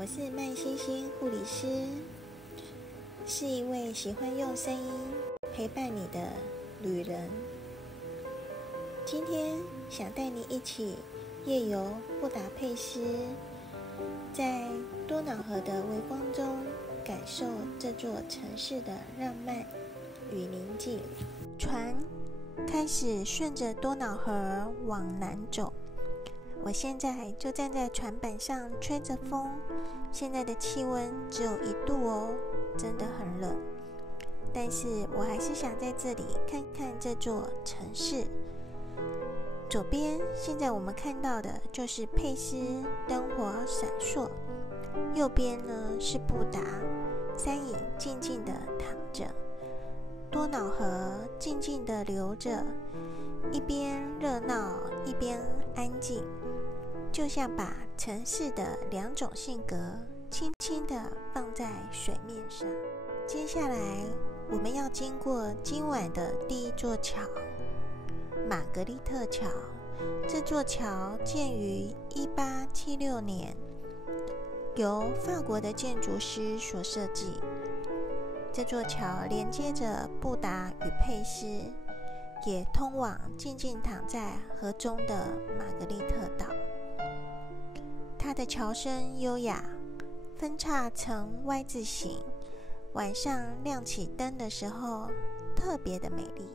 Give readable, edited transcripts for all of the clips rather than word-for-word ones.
我是麦星星护理师，是一位喜欢用声音陪伴你的旅人。今天想带你一起夜游布达佩斯，在多瑙河的微光中感受这座城市的浪漫与宁静。船开始顺着多瑙河往南走，我现在就站在船板上吹着风，现在的气温只有1度哦，真的很冷。但是我还是想在这里看看这座城市。左边现在我们看到的就是佩斯，灯火闪烁。右边呢是布达，山影静静地躺着，多瑙河静静地流着，一边热闹一边安静，就像把城市的2种性格轻轻地放在水面上。接下来我们要经过今晚的第一座桥——玛格丽特桥。这座桥建于1876年，由法国的建筑师所设计。这座桥连接着布达与佩斯，也通往静静躺在河中的玛格丽特岛。它的桥身优雅，分叉呈 Y 字形，晚上亮起灯的时候特别的美丽。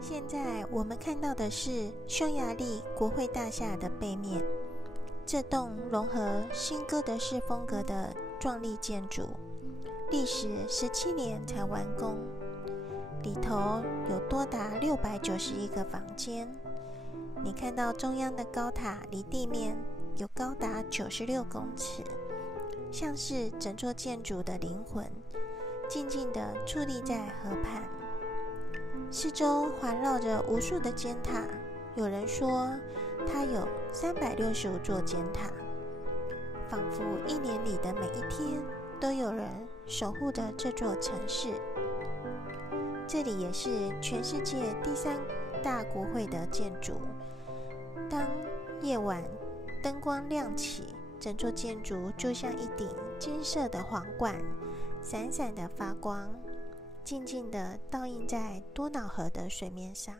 现在我们看到的是匈牙利国会大厦的背面，这栋融合新哥德式风格的壮丽建筑，历时17年才完工。里头有多达691个房间。你看到中央的高塔离地面有高达96公尺，像是整座建筑的灵魂，静静地矗立在河畔。四周环绕着无数的尖塔，有人说它有365座尖塔，仿佛1年里的每一天都有人守护着这座城市。这里也是全世界第3大国会的建筑。当夜晚灯光亮起，整座建筑就像一顶金色的皇冠，闪闪的发光，静静地倒映在多瑙河的水面上。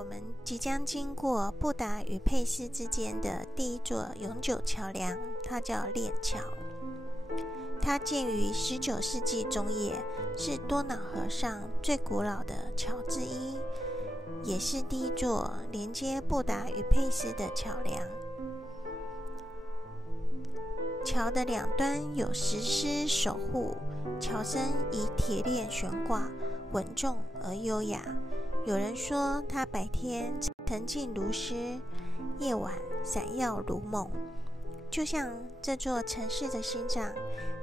我们即将经过布达与佩斯之间的第一座永久桥梁，它叫链桥。它建于19世纪中叶，是多瑙河上最古老的桥之一，也是第一座连接布达与佩斯的桥梁。桥的两端有石狮守护，桥身以铁链悬挂，稳重而优雅。有人说它白天沉静如诗，夜晚闪耀如梦，就像这座城市的心脏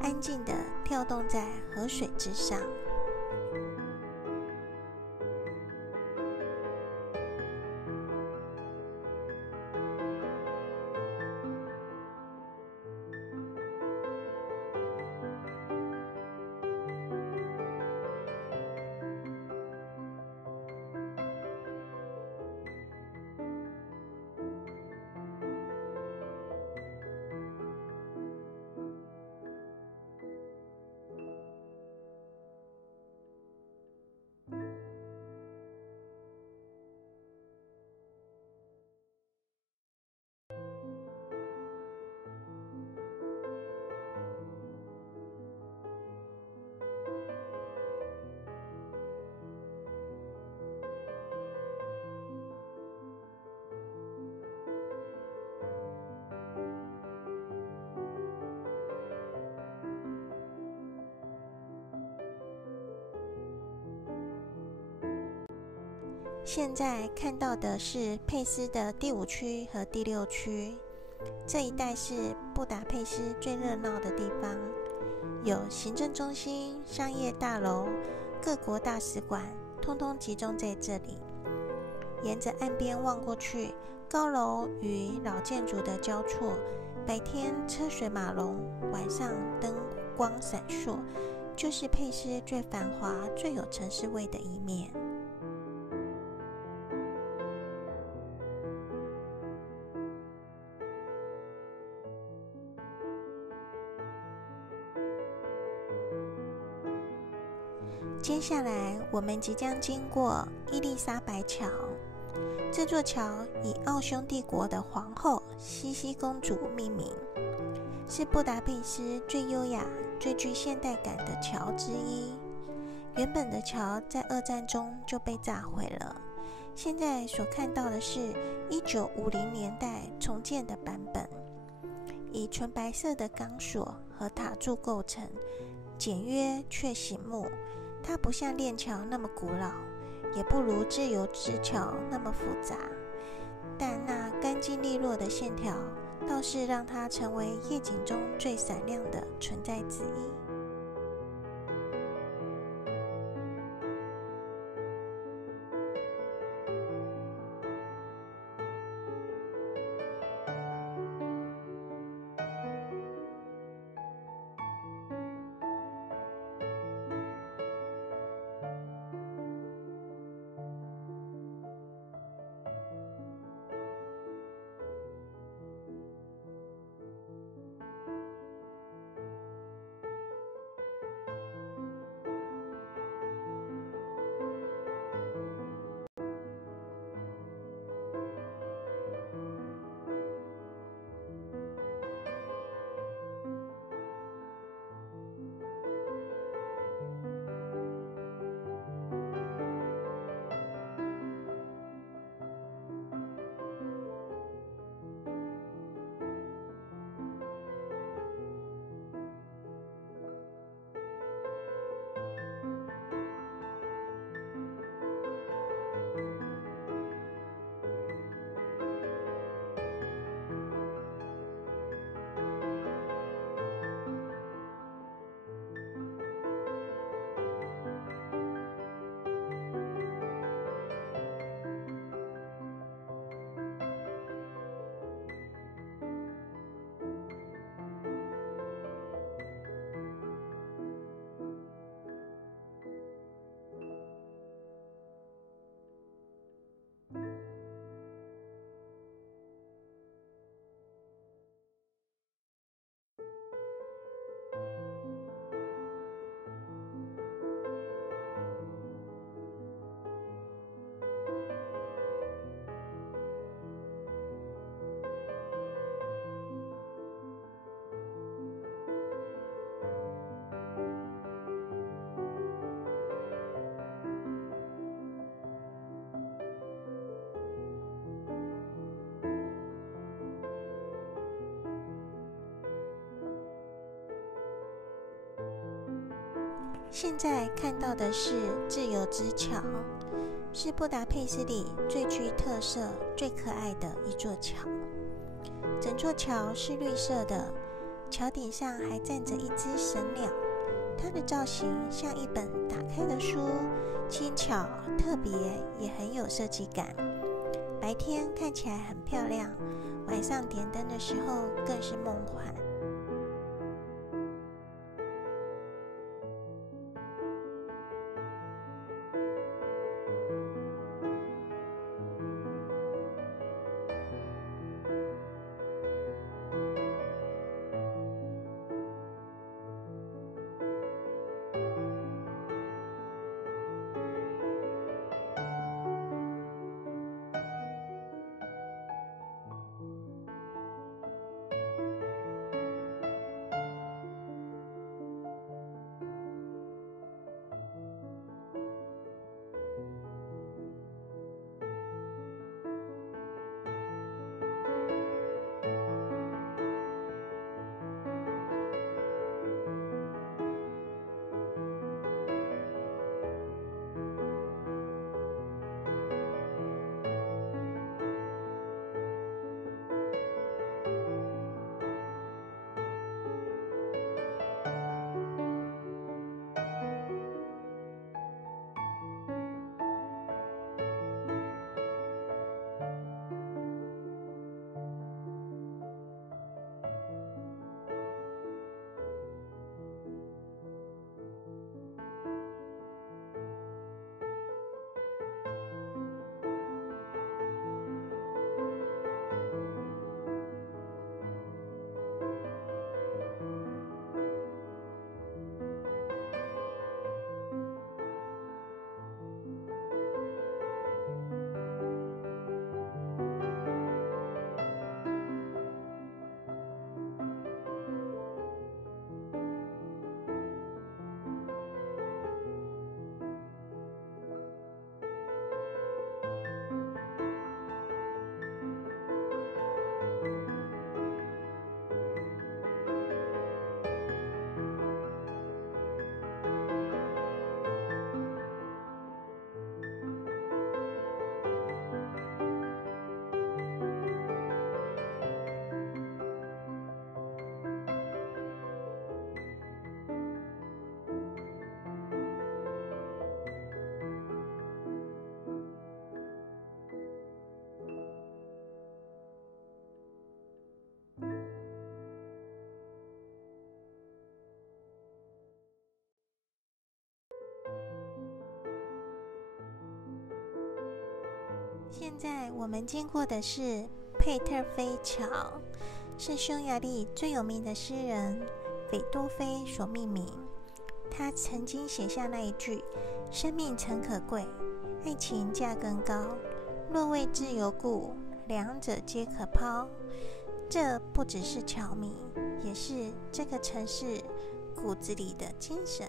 安静地跳动在河水之上。现在看到的是佩斯的第5区和第6区，这一带是布达佩斯最热闹的地方，有行政中心、商业大楼、各国大使馆，通通集中在这里。沿着岸边望过去，高楼与老建筑的交错，白天车水马龙，晚上灯光闪烁，就是佩斯最繁华、最有城市味的一面。接下来，我们即将经过伊丽莎白桥。这座桥以奥匈帝国的皇后西西公主命名，是布达佩斯最优雅、最具现代感的桥之一。原本的桥在2战中就被炸毁了，现在所看到的是1950年代重建的版本，以纯白色的钢索和塔柱构成，简约却醒目。它不像链桥那么古老，也不如自由之桥那么复杂，但那干净利落的线条倒是让它成为夜景中最闪亮的存在之一。现在看到的是自由之桥，是布达佩斯里最具特色、最可爱的一座桥。整座桥是绿色的，桥顶上还站着一只神鸟，它的造型像一本打开的书，轻巧、特别，也很有设计感。白天看起来很漂亮，晚上点灯的时候更是梦幻。现在我们经过的是佩特菲桥，是匈牙利最有名的诗人斐多菲所命名。他曾经写下那一句：“生命诚可贵，爱情价更高。若为自由故，两者皆可抛。”这不只是桥名，也是这个城市骨子里的精神。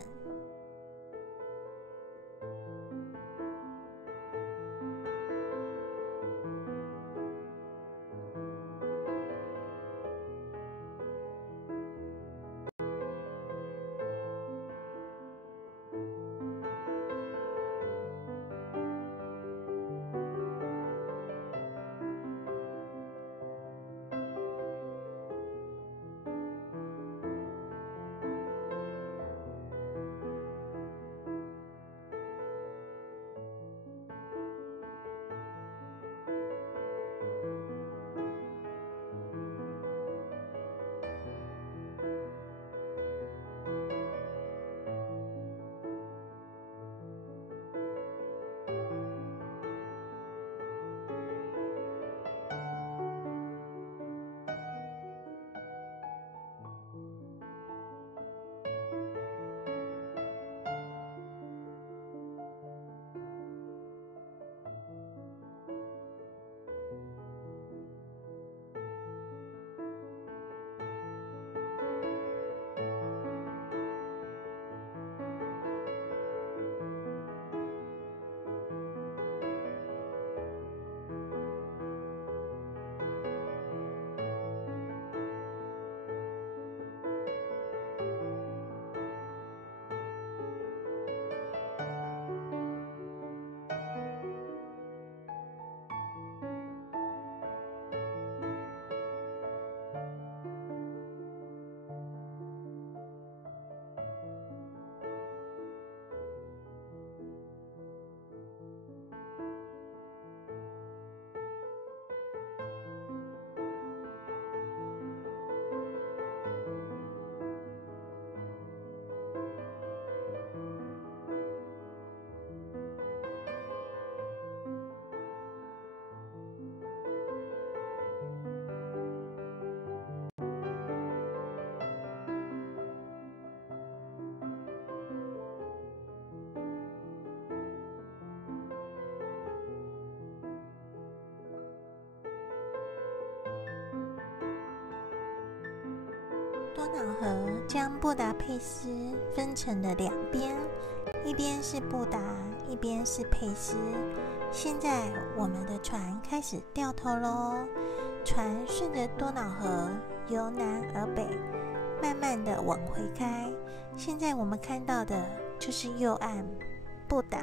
瑙河将布达佩斯分成了两边，一边是布达，一边是佩斯。现在我们的船开始掉头咯，船顺着多瑙河由南而北，慢慢的往回开。现在我们看到的就是右岸布达。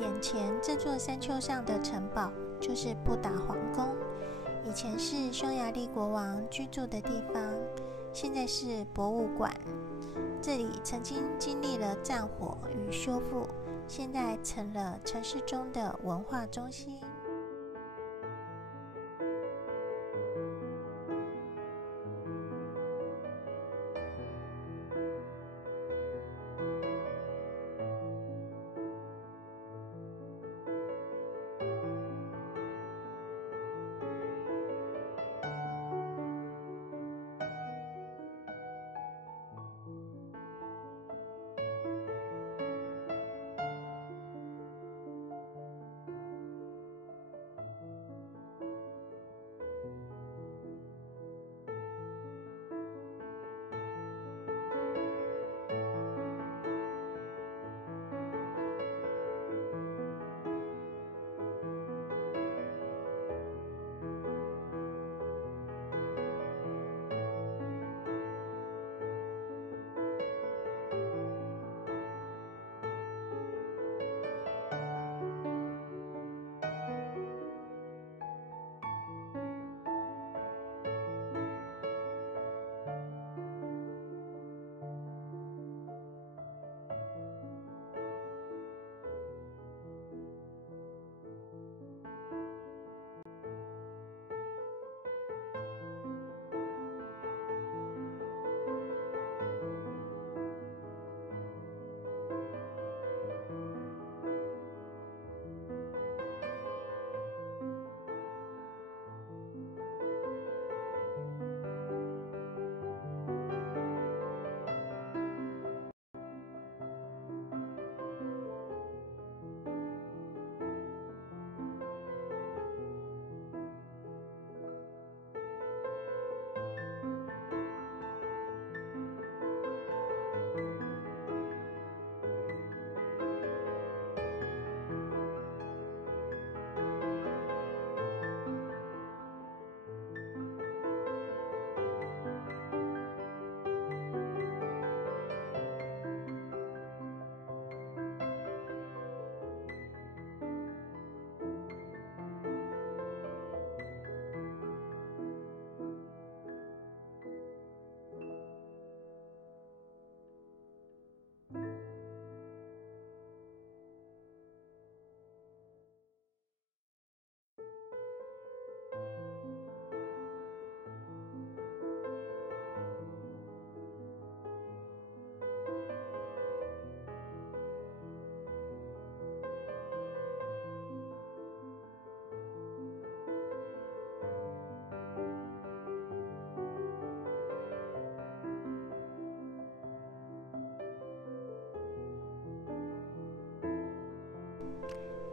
眼前这座山丘上的城堡就是布达皇宫，以前是匈牙利国王居住的地方，现在是博物馆。这里曾经经历了战火与修复，现在成了城市中的文化中心。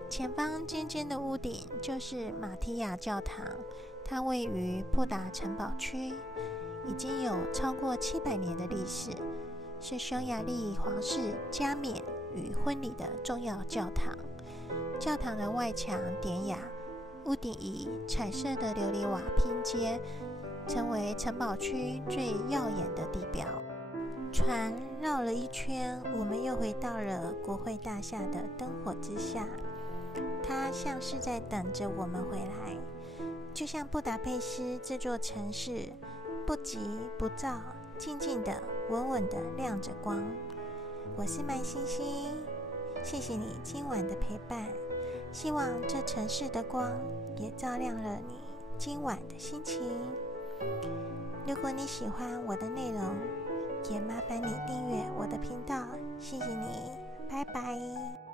前方尖尖的屋顶就是马提亚教堂，它位于布达城堡区，已经有超过700年的历史，是匈牙利皇室加冕与婚礼的重要教堂。教堂的外墙典雅，屋顶以彩色的琉璃瓦拼接，成为城堡区最耀眼的地标。船绕了一圈，我们又回到了国会大厦的灯火之下，它像是在等着我们回来，就像布达佩斯这座城市，不急不躁，静静的稳稳的亮着光。我是麦星星，谢谢你今晚的陪伴，希望这城市的光也照亮了你今晚的心情。如果你喜欢我的内容，也麻烦你订阅我的频道，谢谢你，拜拜。